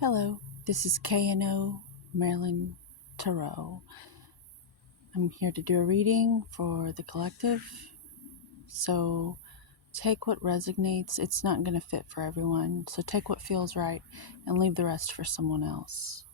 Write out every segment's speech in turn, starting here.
Hello, this is KNO Marilyn Tarot. I'm here to do a reading for the collective. So take what resonates. It's not going to fit for everyone. So take what feels right and leave the rest for someone else.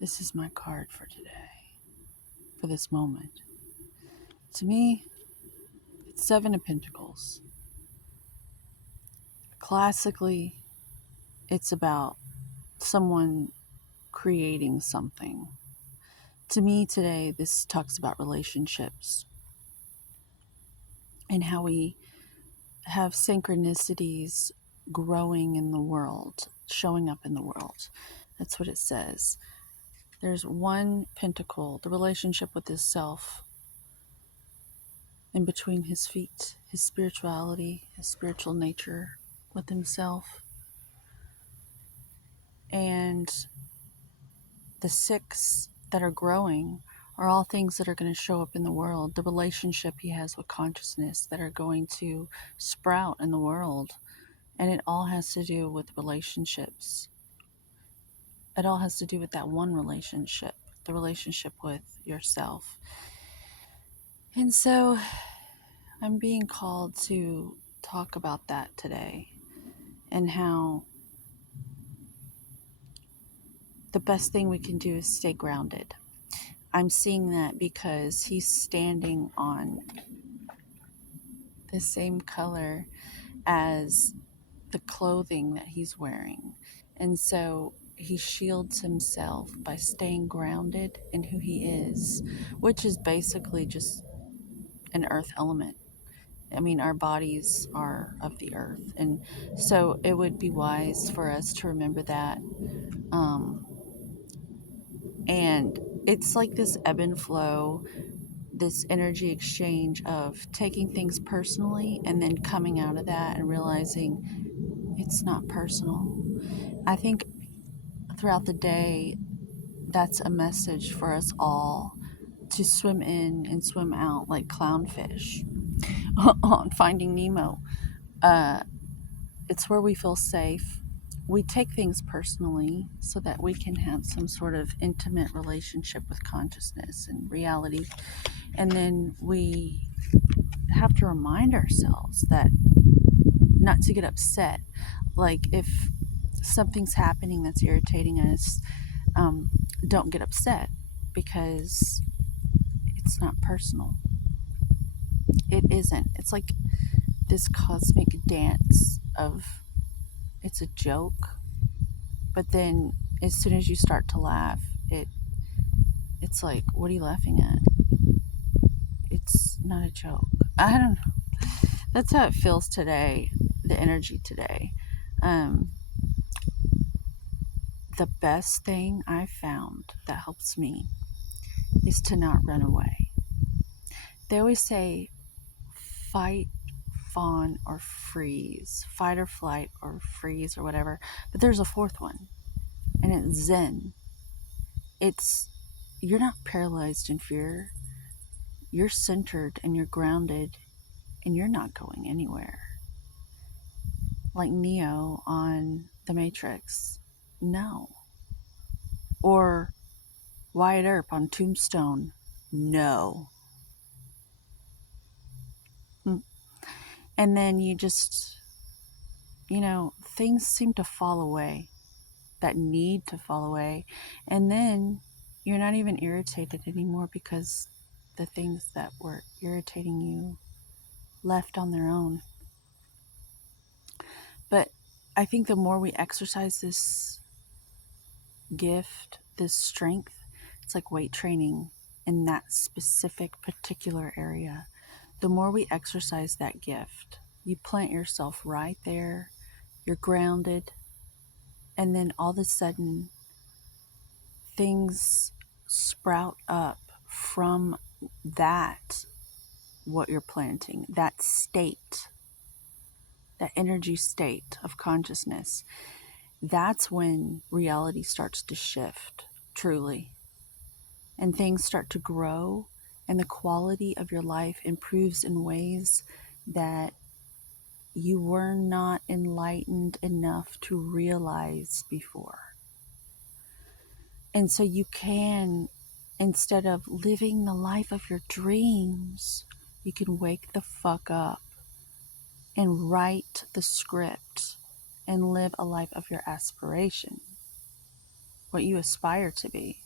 This is my card for today, for this moment. To me, it's Seven of Pentacles. Classically, it's about someone creating something. To me today, this talks about relationships and how we have synchronicities growing in the world, showing up in the world. That's what it says. There's one pentacle, the relationship with his self, in between his feet, his spirituality, his spiritual nature with himself. And the six that are growing are all things that are going to show up in the world. The relationship he has with consciousness that are going to sprout in the world. And it all has to do with relationships. It all has to do with that one relationship, the relationship with yourself. And so I'm being called to talk about that today and how the best thing we can do is stay grounded. I'm seeing that because he's standing on the same color as the clothing that he's wearing. And so he shields himself by staying grounded in who he is, which is basically just an earth element. I mean, our bodies are of the earth. And so it would be wise for us to remember that. Um, and it's like this ebb and flow, this energy exchange of taking things personally and then coming out of that and realizing it's not personal. I think throughout the day, that's a message for us all to swim in and swim out like clownfish on Finding Nemo. Uh, it's where we feel safe. We take things personally so that we can have some sort of intimate relationship with consciousness and reality. And then we have to remind ourselves that not to get upset. Like if something's happening that's irritating us, don't get upset because it's not personal. It isn't. It's like this cosmic dance of it's a joke, but then as soon as you start to laugh, it's like, what are you laughing at? It's not a joke. I don't know. That's how it feels today, the energy today. Um, the best thing I found that helps me is to not run away. They always say fight, fawn, or freeze, fight or flight or freeze or whatever. But there's a fourth one, and it's Zen. It's you're not paralyzed in fear. You're centered and you're grounded and you're not going anywhere. Like Neo on The Matrix. No. Or Wyatt Earp on Tombstone. No. And then you just, things seem to fall away that need to fall away. And then you're not even irritated anymore because the things that were irritating you left on their own. But I think the more we exercise this gift, this strength, it's like weight training in that specific particular area. The more we exercise that gift, you plant yourself right there, you're grounded, and then all of a sudden things sprout up from that, what you're planting, that state, that energy state of consciousness. That's when reality starts to shift. truly. And things start to grow, and the quality of your life improves in ways that you were not enlightened enough to realize before. And so you can, instead of living the life of your dreams, you can wake the fuck up and write the script and live a life of your aspiration, what you aspire to be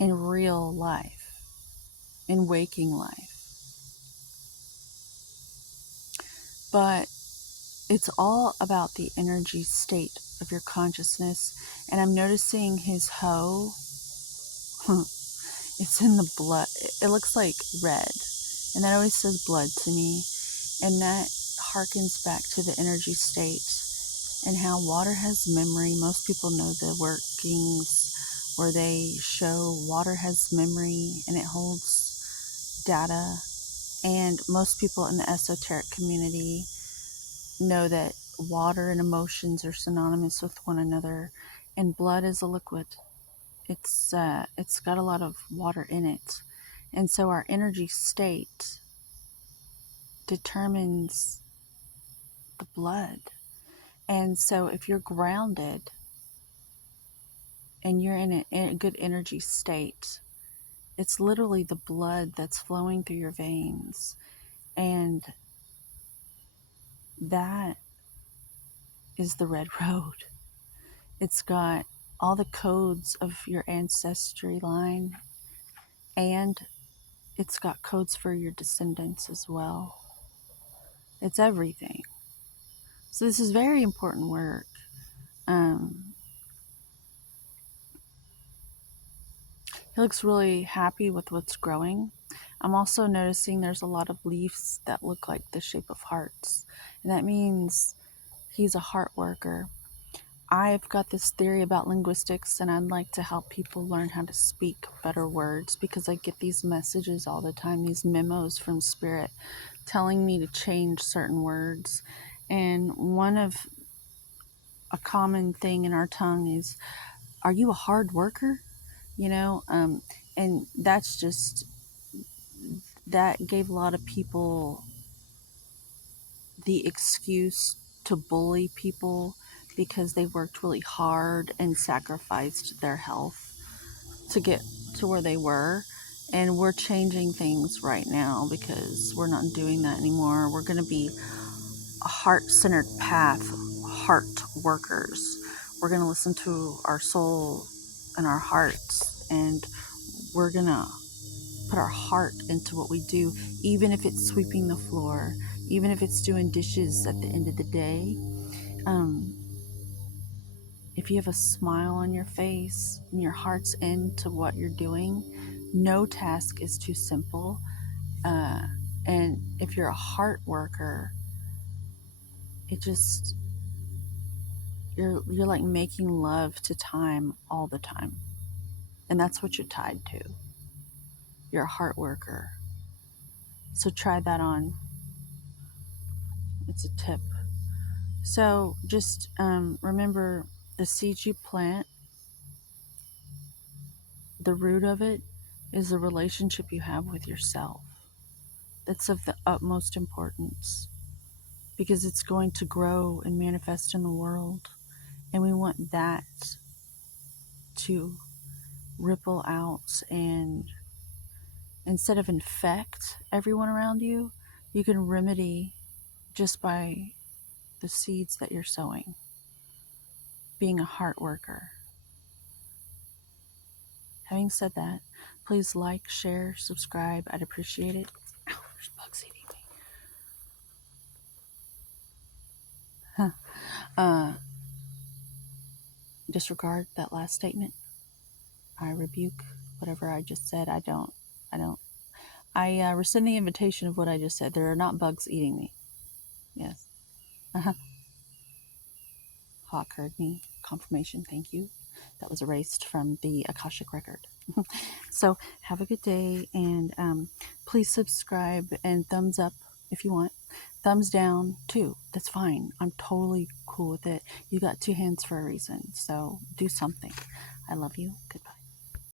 in real life, in waking life. But it's all about the energy state of your consciousness. And I'm noticing his hoe, it's in the blood. It looks like red. And that always says blood to me. And that harkens back to the energy state and how water has memory. Most people know the workings where they show water has memory and it holds data. And most people in the esoteric community know that water and emotions are synonymous with one another, and blood is a liquid. It's got a lot of water in it, and so our energy state determines the blood. And so if you're grounded and you're in a good energy state, it's literally the blood that's flowing through your veins, and that is the red road. It's got all the codes of your ancestry line, and it's got codes for your descendants as well. It's everything. So this is very important work. He looks really happy with what's growing. I'm also noticing there's a lot of leaves that look like the shape of hearts, and that means he's a heart worker. I've got this theory about linguistics, and I'd like to help people learn how to speak better words, because I get these messages all the time, these memos from Spirit telling me to change certain words. And one of a common thing in our tongue is, are you a hard worker? You know, and that's just, that gave a lot of people the excuse to bully people because they worked really hard and sacrificed their health to get to where they were. And we're changing things right now because we're not doing that anymore. We're going to be a heart-centered path, heart workers. We're going to listen to our soul and our hearts, and we're going to put our heart into what we do, even if it's sweeping the floor, even if it's doing dishes at the end of the day. If you have a smile on your face and your heart's into what you're doing, no task is too simple. And if you're a heart worker, it just, you're like making love to time all the time. And that's what you're tied to. You're a heart worker. So try that on. It's a tip. So just remember, the seeds you plant, the root of it is the relationship you have with yourself. That's of the utmost importance, because it's going to grow and manifest in the world. And we want that to ripple out, and instead of infect everyone around you, you can remedy just by the seeds that you're sowing. Being a heart worker. Having said that, please like, share, subscribe. I'd appreciate it. Ow, there's bugs eating me. Disregard that last statement. I rebuke whatever I just said. I rescind the invitation of what I just said. There are not bugs eating me. Yes. Hawk heard me. Confirmation. Thank you. That was erased from the Akashic record. So have a good day, and please subscribe and thumbs up if you want. Thumbs down too. That's fine. I'm totally cool with it. You got two hands for a reason. So do something. I love you. Goodbye.